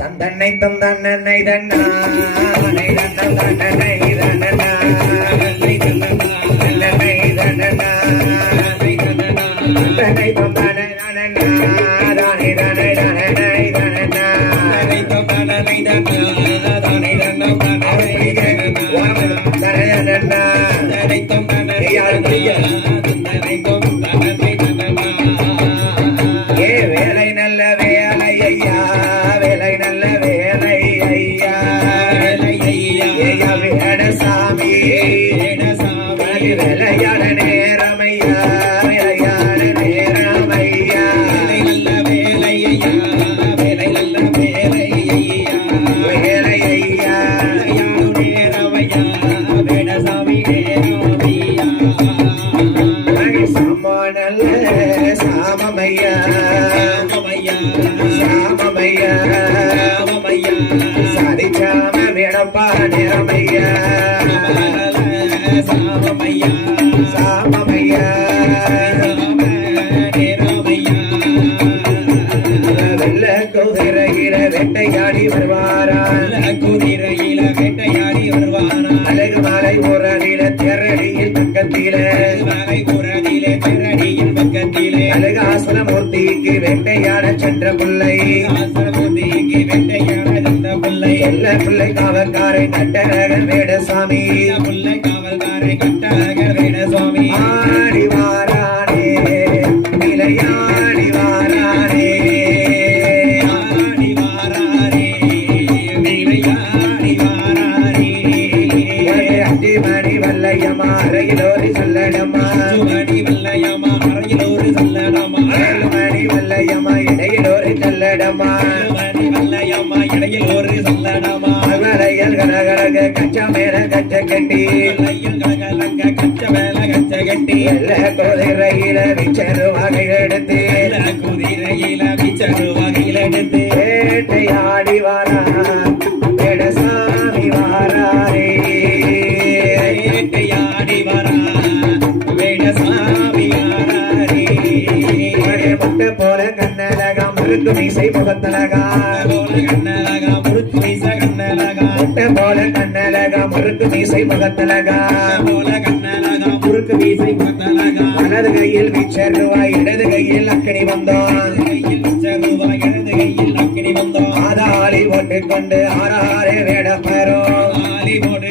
தந்தன்னை தந்தன்னை தன்னா தன்னை தந்தன்னை தன்னனை தந்தன்னை தன்னை தந்தன்னை தன்னை சாமமையா சாமமையா சாதிச்சாம வேணப்பா நேரமையா சாமமையா வெள்ள குதிரையில வேட்டையாடி வருவாரான் குதிரையில வேட்டையாடி வருவானா அழகு மாலை உரலில திரடியில் பக்கத்தில மலை குரலிலே திரடியின் பக்கத்திலே அழகாசனமூர்த்திக்கு வேட்டையாட சென்ற பிள்ளை ஆசிரமூர்த்திக்கு வேட்டையாட இந்த பிள்ளை எல்லா பிள்ளை காவற்காரை நட்டரகன் வேடசாமி. பிள்ளை காவல்காரை கட்டழகர் வேடசுவாமி ஆடி வாரானே விளையாடி வாரானே. ஆடி வாராரே விளையாடி வாராரே அஞ்சு மணி வல்லையம்மா அறையிலோரி சொல்லடம்மா மணி வெள்ளையம்மா வல்லையம்மா இடையிலோரி சொல்லடம்மா மணி வெள்ளையம்மா இடையில் ஒரு சல்லடமா அகலையல் கனகலக கச்ச மேல கச்ச கட்டி. கச்ச வேலை கச்ச கட்டி வெள்ள குதிரையில விச்சரு வகை எடுத்து. குதிரையில விச்சரு வகையில் எடுத்து வாரா வேடசாமி வாராரே. வேடசாமி வாராரே போல கண்ணலகா முறுக்கு மீசை முகத்தலகா கண்ணலகா முறுக்கு வீச கண்ணலகா முட்டை போல கண்ணலகா முறுக்கு மீசை முகத்தலகா போல கண்ணலகா முறுக்கு வீசை கண்ணலகா வலது கையில் விச்சருவாய் இடது கையில் கையில் செருவா இடது கையில் அக்கினி வந்தோம். ஆதாளி ஒட்டு கொண்டு ஆறாறு வேட பெறும். ஆலி போட்டு